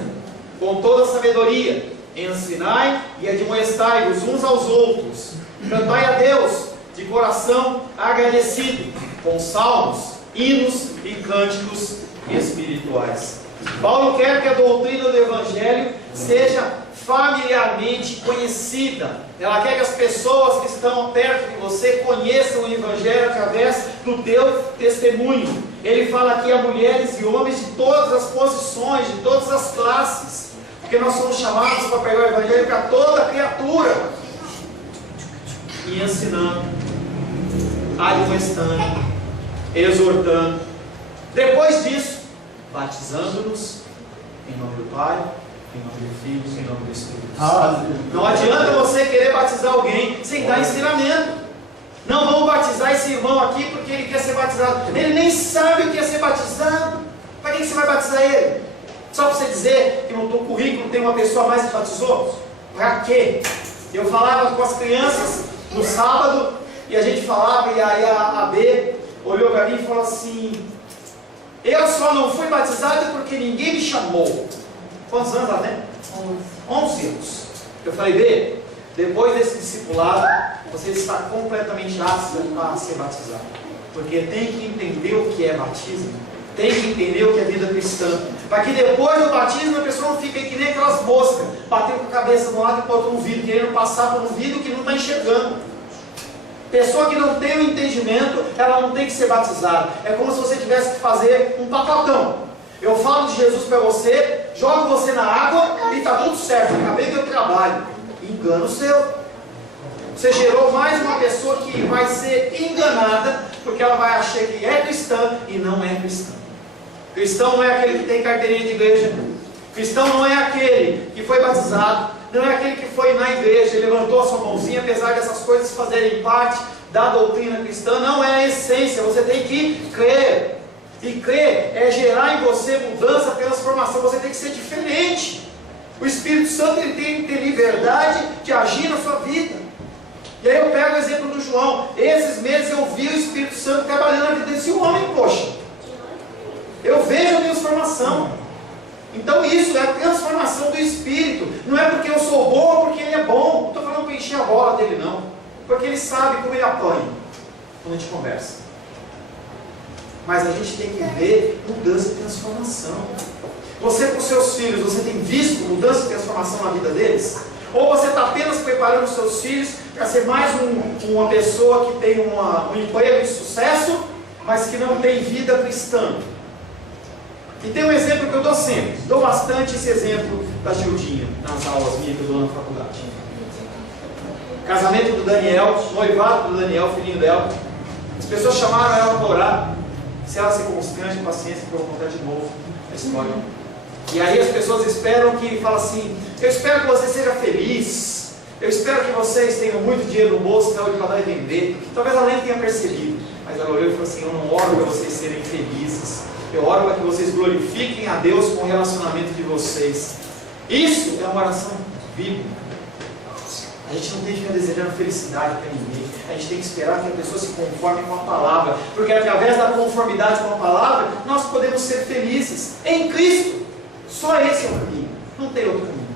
com toda a sabedoria. Ensinai e admoestai-vos uns aos outros. Cantai a Deus de coração agradecido, com salmos, hinos e cânticos espirituais. Paulo quer que a doutrina do Evangelho seja familiarmente conhecida. Ela quer que as pessoas que estão perto de você conheçam o Evangelho através do teu testemunho. Ele fala aqui a mulheres e homens de todas as posições, de todas as classes, porque nós somos chamados para pregar o Evangelho para toda criatura, e ensinando, admoestando, exortando. Depois disso, batizando-nos em nome do Pai, em nome do Filho, em nome do Espírito Santo. Não adianta você querer batizar alguém sem dar ensinamento. Não vamos batizar esse irmão aqui porque ele quer ser batizado. Ele nem sabe o que é ser batizado. Para que você vai batizar ele? Só para você dizer que no teu currículo tem uma pessoa a mais que batizou? Para quê? Eu falava com as crianças no sábado e a gente falava, e aí a B olhou para mim e falou assim: eu só não fui batizado porque ninguém me chamou. Quantos anos ela tem? 11 anos. Eu falei: B, depois desse discipulado, você está completamente apto a ser batizado. Porque tem que entender o que é batismo, tem que entender o que é vida cristã, para que depois do batismo a pessoa não fique que nem aquelas moscas, batendo com a cabeça de um lado e com o outro no vidro, querendo passar por um vidro que não está enxergando. Pessoa que não tem o entendimento, ela não tem que ser batizada. É como se você tivesse que fazer um pacotão. Eu falo de Jesus para você, jogo você na água e está tudo certo, acabei meu trabalho. Engano seu. Você gerou mais uma pessoa que vai ser enganada, porque ela vai achar que é cristã e não é cristã. Cristão não é aquele que tem carteirinha de igreja. Cristão não é aquele que foi batizado. Não é aquele que foi na igreja e levantou a sua mãozinha, apesar dessas coisas fazerem parte da doutrina cristã. Não é a essência. Você tem que crer. E crer é gerar em você mudança, transformação. Você tem que ser diferente. O Espírito Santo ele tem que ter liberdade de agir na sua vida. E aí eu pego o exemplo do João. Esses meses eu vi o Espírito Santo trabalhando na vida desse homem, poxa. Eu vejo a transformação. Então isso é a transformação do Espírito. Não é porque eu sou bom ou porque ele é bom. Não estou falando para encher a bola dele, não. Porque ele sabe como ele apanha quando a gente conversa. Mas a gente tem que ver mudança e transformação. Você com seus filhos, você tem visto mudança e transformação na vida deles? Ou você está apenas preparando os seus filhos para ser mais uma pessoa que tem um emprego de sucesso, mas que não tem vida cristã? E tem um exemplo que eu dou sempre, dou bastante esse exemplo da Gildinha, nas aulas minhas que eu dou na faculdade. Casamento do Daniel, noivado do Daniel, filhinho dela. As pessoas chamaram ela para orar. Se ela se constrange, paciência, que eu vou contar de novo a história. E aí as pessoas esperam que, fala assim: eu espero que você seja feliz, eu espero que vocês tenham muito dinheiro no bolso, saúde para dar e vender. Talvez ela nem tenha percebido, mas ela olhou e falou assim: eu não oro para vocês serem felizes, eu oro para que vocês glorifiquem a Deus com o relacionamento de vocês. Isso é uma oração bíblica. A gente não tem que ficar desejando felicidade para ninguém. A gente tem que esperar que a pessoa se conforme com a palavra, porque através da conformidade com a palavra nós podemos ser felizes em Cristo. Só esse é o caminho, não tem outro caminho.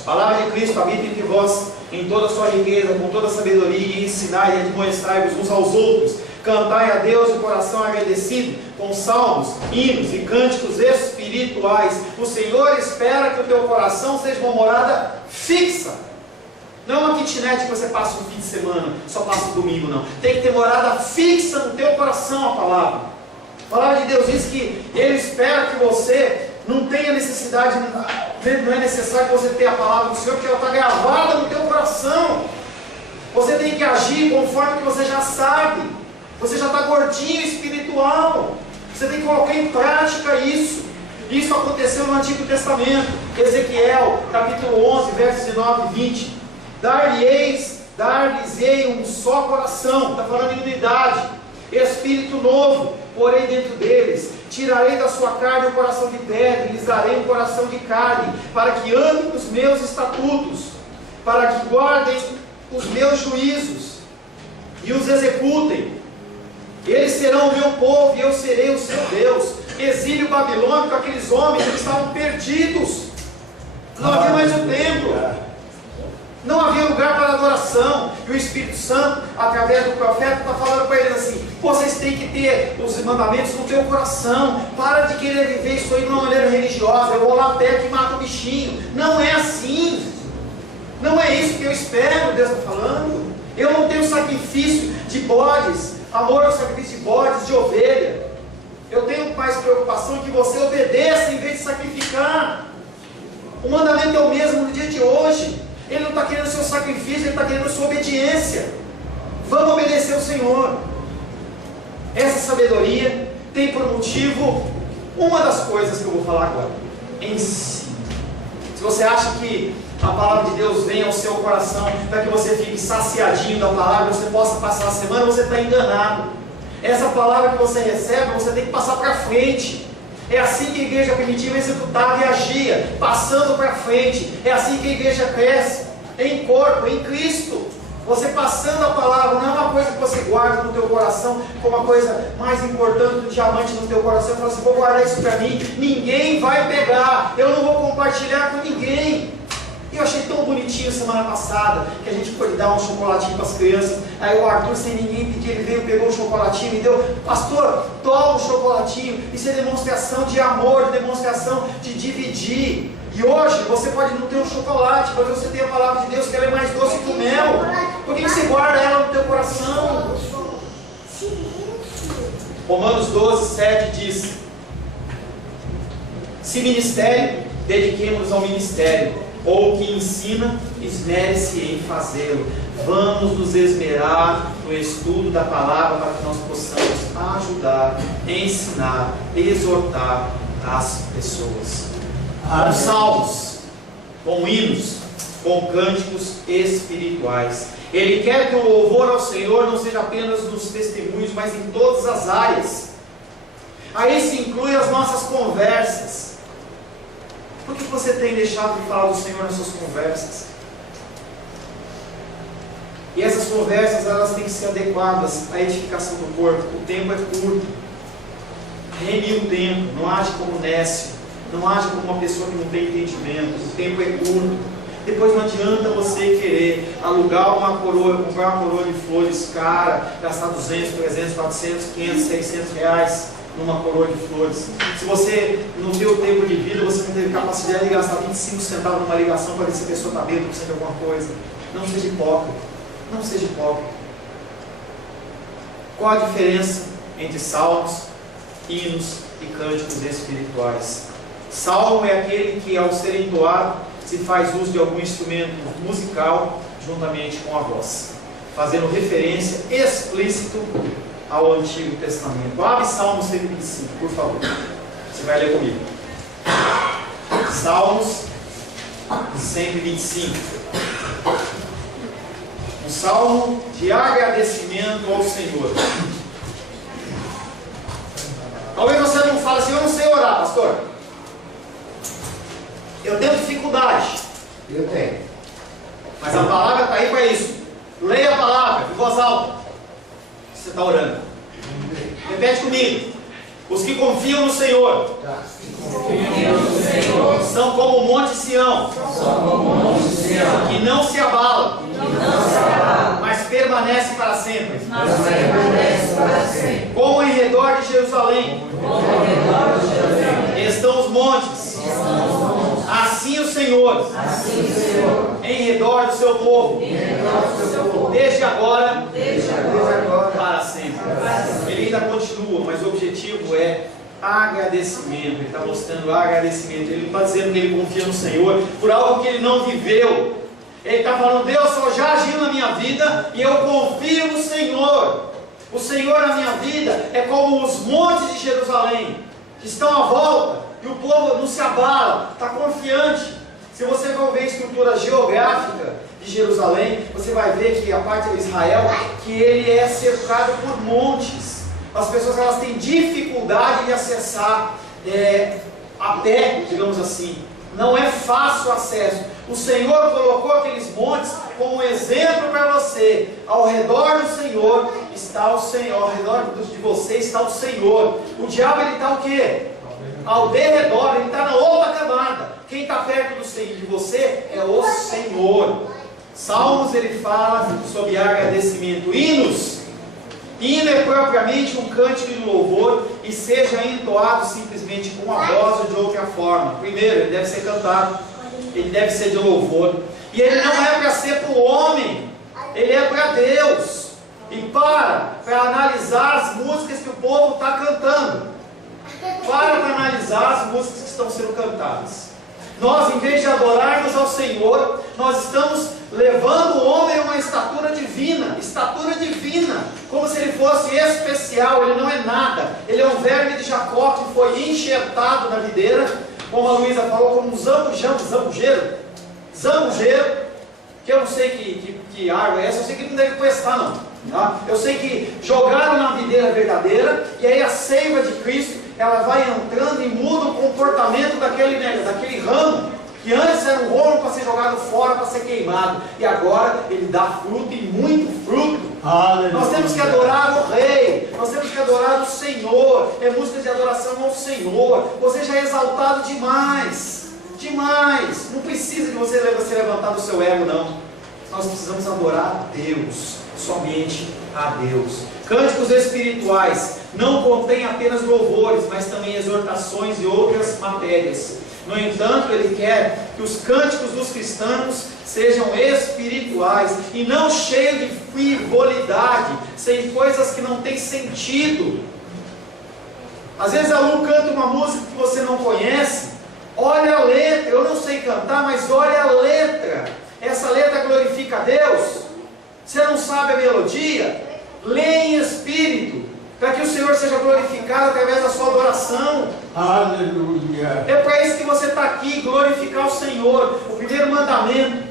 A palavra de Cristo habita entre vós em toda a sua riqueza, com toda a sabedoria, e ensinai e admoestai-vos uns aos outros. Cantai a Deus de coração agradecido, com salmos, hinos e cânticos espirituais. O Senhor espera que o teu coração seja uma morada fixa. Não é uma kitnet que você passa um fim de semana, só passa um domingo, não. Tem que ter morada fixa no teu coração a palavra. A palavra de Deus diz que Ele espera que você não tenha necessidade, não é necessário que você tenha a palavra do Senhor, porque ela está gravada no teu coração. Você tem que agir conforme que você já sabe. Você já está gordinho espiritual. Você tem que colocar em prática isso. Isso aconteceu no Antigo Testamento. Ezequiel, capítulo 11, versos 19 e 20. Dar-lhes-ei um só coração, está falando em unidade, espírito novo, porém dentro deles. Tirarei da sua carne um coração de pedra, e lhes darei um coração de carne, para que andem nos meus estatutos, para que guardem os meus juízos e os executem. Eles serão o meu povo e eu serei o seu Deus. Exílio babilônico, aqueles homens que estavam perdidos. Não havia mais o templo, não havia lugar para adoração. E o Espírito Santo, através do profeta, está falando para eles assim: vocês têm que ter os mandamentos no teu coração. Para de querer viver isso aí de uma maneira religiosa. Eu vou lá perto e mato o bichinho. Não é assim. Não é isso que eu espero. Deus está falando. Eu não tenho sacrifício de bodes, amor ao sacrifício de bodes, de ovelha. Eu tenho mais preocupação que você obedeça em vez de sacrificar. O mandamento é o mesmo no dia de hoje. Ele não está querendo o seu sacrifício, ele está querendo a sua obediência. Vamos obedecer ao Senhor. Essa sabedoria tem por motivo uma das coisas que eu vou falar agora: ensino. Se você acha que a palavra de Deus vem ao seu coração para que você fique saciadinho da palavra, você possa passar a semana, você está enganado. Essa palavra que você recebe, você tem que passar para frente. É assim que a igreja primitiva executava e agia, passando para frente. É assim que a igreja cresce, em corpo, em Cristo. Você passando a palavra, não é uma coisa que você guarda no teu coração, como uma coisa mais importante do diamante no teu coração. Fala assim: vou guardar isso para mim, ninguém vai pegar, eu não vou compartilhar com ninguém. E eu achei tão bonitinho semana passada, que a gente foi dar um chocolatinho para as crianças. Aí o Arthur, sem ninguém pedir, ele veio, pegou o chocolatinho e deu: pastor, toma o chocolatinho. Isso é demonstração de amor, demonstração de dividir. E hoje você pode não ter um chocolate, mas você tem a palavra de Deus, que ela é mais doce que o mel. Por que você guarda ela no teu coração? Romanos 12, 7 diz: se ministério, dediquemos ao ministério. Ou que ensina, esmere-se em fazê-lo. Vamos nos esmerar no estudo da palavra para que nós possamos ajudar, ensinar, exortar as pessoas. Com salmos, com hinos, com cânticos espirituais. Ele quer que o louvor ao Senhor não seja apenas nos testemunhos, mas em todas as áreas. Aí se inclui as nossas conversas. Por que você tem deixado de falar do Senhor nas suas conversas? E essas conversas, elas têm que ser adequadas à edificação do corpo. O tempo é curto. Reme o tempo. Não age como nécio. Não age como uma pessoa que não tem entendimento. O tempo é curto. Depois não adianta você querer alugar uma coroa, comprar uma coroa de flores cara, gastar 200, 300, 400, 500, 600 reais numa coroa de flores. Se você, no seu tempo de vida, você não teve capacidade de gastar 25 centavos numa ligação para ver se a pessoa está bem, precisa de alguma coisa. Não seja hipócrita. Não seja hipócrita. Qual a diferença entre salmos, hinos e cânticos espirituais? Salmo é aquele que, ao ser entoado, se faz uso de algum instrumento musical juntamente com a voz, fazendo referência explícita ao Antigo Testamento. Abre Salmos 125, por favor. Você vai ler comigo. Salmos 125. Um salmo de agradecimento ao Senhor. Talvez você não fale assim: eu não sei orar, pastor. Eu tenho dificuldade. Eu tenho. Mas a palavra está aí para isso. Leia a palavra em voz alta. Você está orando. Repete comigo. Os que confiam no Senhor, são como o monte Sião, que não se abala, mas permanece para sempre. Como em redor de Jerusalém estão os montes, assim o Senhor em redor do seu povo, desde agora para sempre. Ele ainda continua, mas o objetivo é agradecimento. Ele está mostrando agradecimento. Ele não está dizendo que ele confia no Senhor por algo que ele não viveu. Ele está falando: Deus só já agiu na minha vida e eu confio no Senhor. O Senhor na minha vida é como os montes de Jerusalém, que estão à volta, e o povo não se abala, está confiante. Se você for ver a estrutura geográfica de Jerusalém, você vai ver que a parte de Israel, que ele é cercado por montes. As pessoas elas têm dificuldade de acessar a pé, digamos assim. Não é fácil o acesso. O Senhor colocou aqueles montes como exemplo para você. Ao redor do Senhor está o Senhor. Ao redor de você está o Senhor. O diabo ele está o quê? Ao derredor, ele está na outra camada. Quem está perto de você é o Senhor. Salmos ele fala sobre agradecimento. Hinos. Hino é propriamente um cântico de louvor e seja entoado simplesmente com a voz ou de outra forma. Primeiro, ele deve ser cantado, ele deve ser de louvor. E ele não é para ser para o homem, ele é para Deus. E para analisar as músicas que o povo está cantando. Para analisar as músicas que estão sendo cantadas. Nós, em vez de adorarmos ao Senhor, nós estamos levando o homem a uma estatura divina, como se ele fosse especial. Ele não é nada, ele é um verme de Jacó que foi enxertado na videira, como a Luísa falou, como um zambujeiro, que eu não sei que árvore é essa, eu sei que não deve prestar não, tá? Eu sei que jogaram na videira verdadeira, e aí a seiva de Cristo, ela vai entrando e muda o comportamento daquele ramo, que antes era um ramo para ser jogado fora, para ser queimado, e agora ele dá fruto e muito fruto. Aleluia. Nós temos que adorar o Rei, nós temos que adorar o Senhor, é música de adoração ao Senhor. Você já é exaltado demais, não precisa de você levantar do seu ego, não. Nós precisamos adorar a Deus, somente a Deus. Cânticos espirituais não contêm apenas louvores, mas também exortações e outras matérias. No entanto, ele quer que os cânticos dos cristãos sejam espirituais e não cheios de frivolidade, sem coisas que não têm sentido. Às vezes a Lu canta uma música que você não conhece, olha a letra, eu não sei cantar, mas olha a letra. Essa letra glorifica a Deus. Você não sabe a melodia? Lê em espírito, para que o Senhor seja glorificado através da sua adoração. Aleluia. É para isso que você está aqui, glorificar o Senhor. O primeiro mandamento,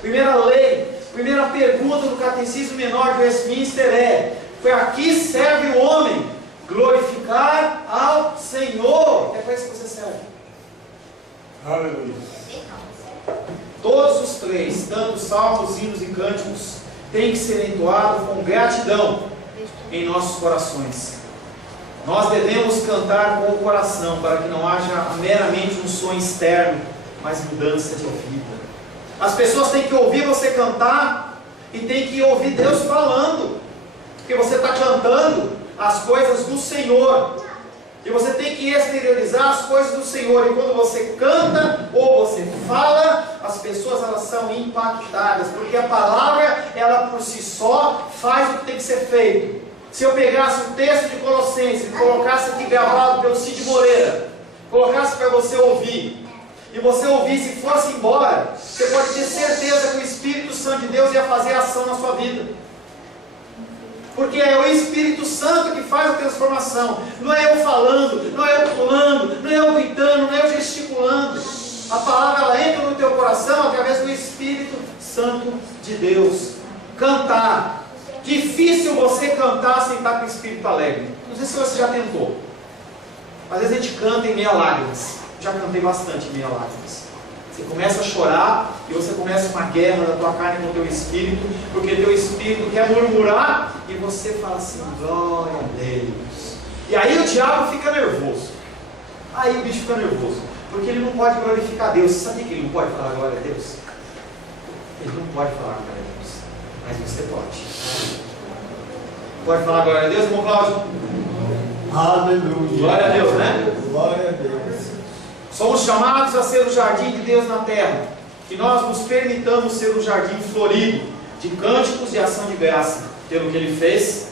primeira lei, primeira pergunta do Catecismo Menor de Westminster foi aqui serve o homem, glorificar ao Senhor. É para isso que você serve. Aleluia. Todos os três, tanto salmos, hinos e cânticos, têm que ser entoados com gratidão em nossos corações. Nós devemos cantar com o coração, para que não haja meramente um som externo, mas mudança de vida. As pessoas têm que ouvir você cantar e têm que ouvir Deus falando, porque você está cantando as coisas do Senhor. E você tem que exteriorizar as coisas do Senhor. E quando você canta ou você fala, as pessoas elas são impactadas, porque a palavra, ela por si só faz o que tem que ser feito. Se eu pegasse o texto de Colossenses e colocasse aqui gravado pelo Cid Moreira, colocasse para você ouvir, e você ouvisse e fosse embora, você pode ter certeza que o Espírito Santo de Deus ia fazer ação na sua vida. Porque é o Espírito Santo que faz a transformação. Não é eu falando, não é eu pulando, não é eu gritando, não é eu gesticulando. A palavra ela entra no teu coração através do Espírito Santo de Deus. Cantar. Difícil você cantar sem estar com o espírito alegre. Não sei se você já tentou. Às vezes a gente canta em meia lágrimas. Já cantei bastante em meia lágrimas. Você começa a chorar e você começa uma guerra da tua carne com o teu espírito, porque teu espírito quer murmurar e você fala assim, glória a Deus. E aí o diabo fica nervoso. Aí o bicho fica nervoso, porque ele não pode glorificar a Deus. Você sabia que ele não pode falar glória a Deus? Ele não pode falar glória a Deus, mas você pode. Pode falar glória a Deus, irmão Cláudio? Aleluia. Glória a Deus, né? Glória a Deus. Somos chamados a ser o jardim de Deus na terra. Que nós nos permitamos ser um jardim florido, de cânticos e ação de graça, pelo que Ele fez,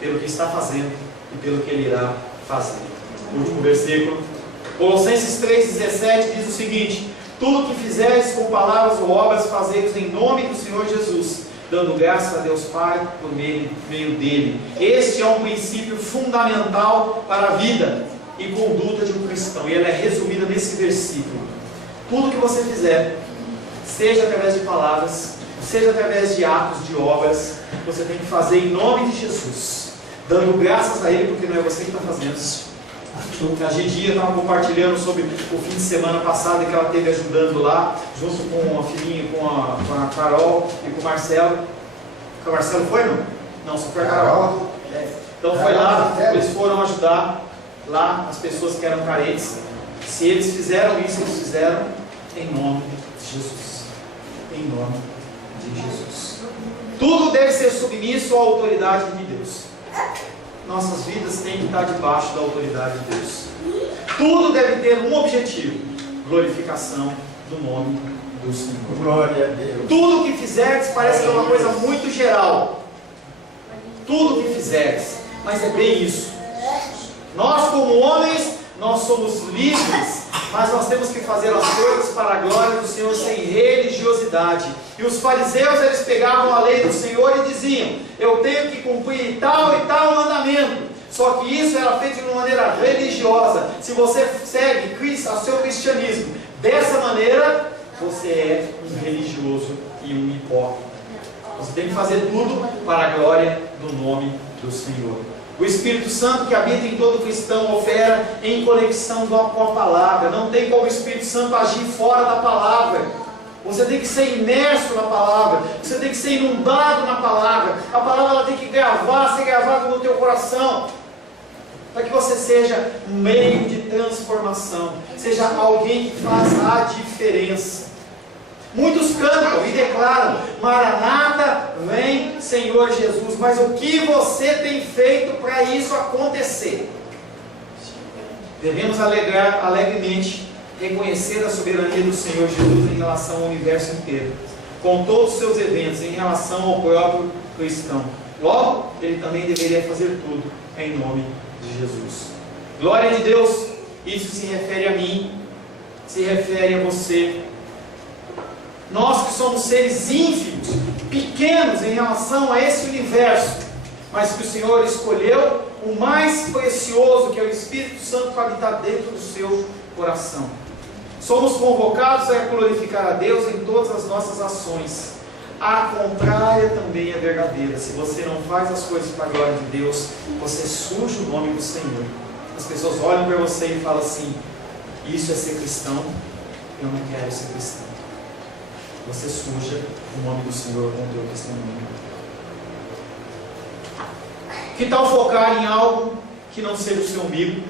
pelo que está fazendo e pelo que Ele irá fazer. Último versículo. Colossenses 3,17 diz o seguinte: tudo que fizeres com palavras ou obras, fazei-os em nome do Senhor Jesus, dando graça a Deus Pai por meio dele. Este é um princípio fundamental para a vida. e conduta de um cristão. E ela é resumida nesse versículo. Tudo que você fizer, seja através de palavras, seja através de atos, de obras, você tem que fazer em nome de Jesus, dando graças a Ele, porque não é você que está fazendo. A Gidia estava compartilhando sobre o fim de semana passado que ela esteve ajudando lá, junto com a filhinha, com a Carol e com o Marcelo. O Marcelo foi, não? Não, só foi a Carol. Então foi lá, eles foram ajudar lá as pessoas que eram carentes. Se eles fizeram isso, eles fizeram em nome de Jesus. Em nome de Jesus. Tudo deve ser submisso à autoridade de Deus. Nossas vidas têm que estar debaixo da autoridade de Deus. Tudo deve ter um objetivo: glorificação do nome do Senhor. Glória a Deus. Tudo que fizeres parece que é uma coisa muito geral. Tudo que fizeres, mas é bem isso. Nós, como homens, nós somos livres, mas nós temos que fazer as coisas para a glória do Senhor, sem religiosidade. E os fariseus, eles pegavam a lei do Senhor e diziam: eu tenho que cumprir tal e tal mandamento. Só que isso era feito de uma maneira religiosa. Se você segue o seu cristianismo dessa maneira, você é um religioso e um hipócrita. Você tem que fazer tudo para a glória do nome do Senhor. O Espírito Santo que habita em todo cristão opera em conexão com a palavra. Não tem como o Espírito Santo agir fora da palavra. Você tem que ser imerso na palavra. Você tem que ser inundado na palavra. A palavra ela tem que ser gravada no teu coração, para que você seja um meio de transformação, seja alguém que faz a diferença. Muitos cantam e declaram: Maranata, vem Senhor Jesus. Mas o que você tem feito para isso acontecer? Devemos alegremente reconhecer a soberania do Senhor Jesus em relação ao universo inteiro, com todos os seus eventos, em relação ao próprio cristão. Logo, ele também deveria fazer tudo em nome de Jesus. Glória de Deus. Isso se refere a mim, se refere a você. Nós que somos seres ínfimos, pequenos em relação a esse universo, mas que o Senhor escolheu o mais precioso, que é o Espírito Santo, para habitar dentro do seu coração. Somos convocados a glorificar a Deus em todas as nossas ações. A contrária também é verdadeira. Se você não faz as coisas para a glória de Deus, você suja o nome do Senhor. As pessoas olham para você e falam assim: isso é ser cristão? Eu não quero ser cristão. Você suja o nome do Senhor com o teu testemunho. Que tal focar em algo que não seja o seu umbigo?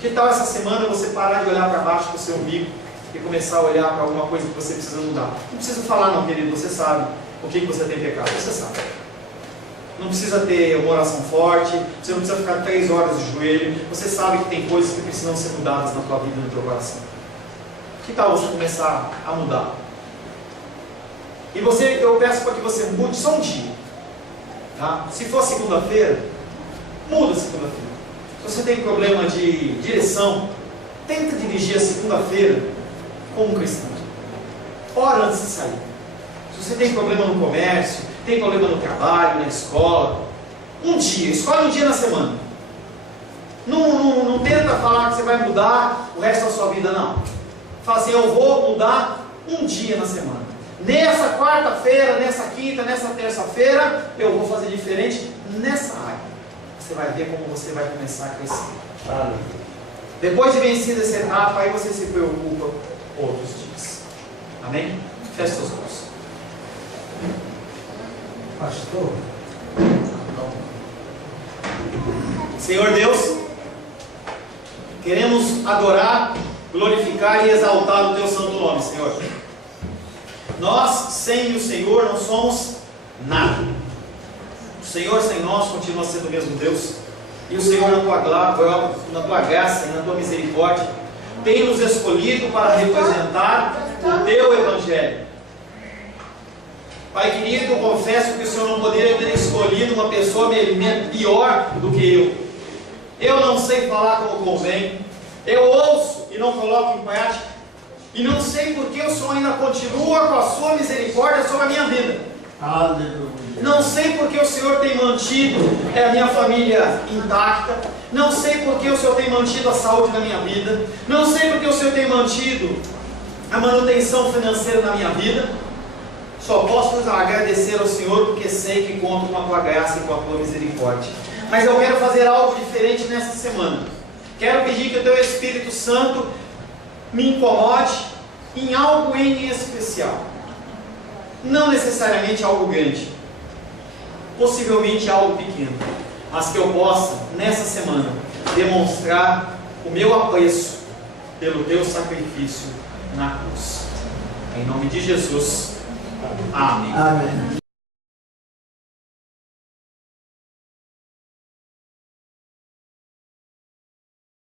Que tal essa semana você parar de olhar para baixo do seu umbigo e começar a olhar para alguma coisa que você precisa mudar? Não precisa falar não, querido, você sabe o que você tem pecado, você sabe. Não precisa ter uma oração forte, você não precisa ficar 3 horas de joelho, você sabe que tem coisas que precisam ser mudadas na tua vida e no teu coração. Que tal você começar a mudar? E eu peço para que você mude só um dia. Tá? Se for segunda-feira, muda segunda-feira. Se você tem problema de direção, tenta dirigir a segunda-feira como um cristão. Ora antes de sair. Se você tem problema no comércio, tem problema no trabalho, na escola, um dia, escolhe um dia na semana. Não tenta falar que você vai mudar o resto da sua vida, não. Fala assim: eu vou mudar um dia na semana. Nessa quarta-feira, nessa quinta, nessa terça-feira, eu vou fazer diferente nessa área. Você vai ver como você vai começar a crescer. Depois de vencida essa etapa, aí você se preocupa outros dias. Amém? Feche seus olhos. Pastor. Senhor Deus, queremos adorar, glorificar e exaltar o teu santo nome, Senhor. Nós, sem o Senhor, não somos nada. O Senhor sem nós continua sendo o mesmo Deus. E o Senhor, na tua graça e na tua misericórdia, tem nos escolhido para representar o teu Evangelho. Pai querido, eu confesso que o Senhor não poderia ter escolhido uma pessoa pior do que eu. Eu não sei falar como convém. Eu ouço e não coloco em prática. E não sei porque o Senhor ainda continua com a sua misericórdia sobre a minha vida. Aleluia. Não sei porque o Senhor tem mantido a minha família intacta. Não sei porque o Senhor tem mantido a saúde da minha vida. Não sei porque o Senhor tem mantido a manutenção financeira na minha vida. Só posso agradecer ao Senhor porque sei que conto com a tua graça e com a tua misericórdia. Mas eu quero fazer algo diferente nessa semana. Quero pedir que o teu Espírito Santo me incomode em algo em especial. Não necessariamente algo grande, possivelmente algo pequeno, mas que eu possa, nessa semana, demonstrar o meu apreço pelo teu sacrifício na cruz. Em nome de Jesus. Amém. Amém.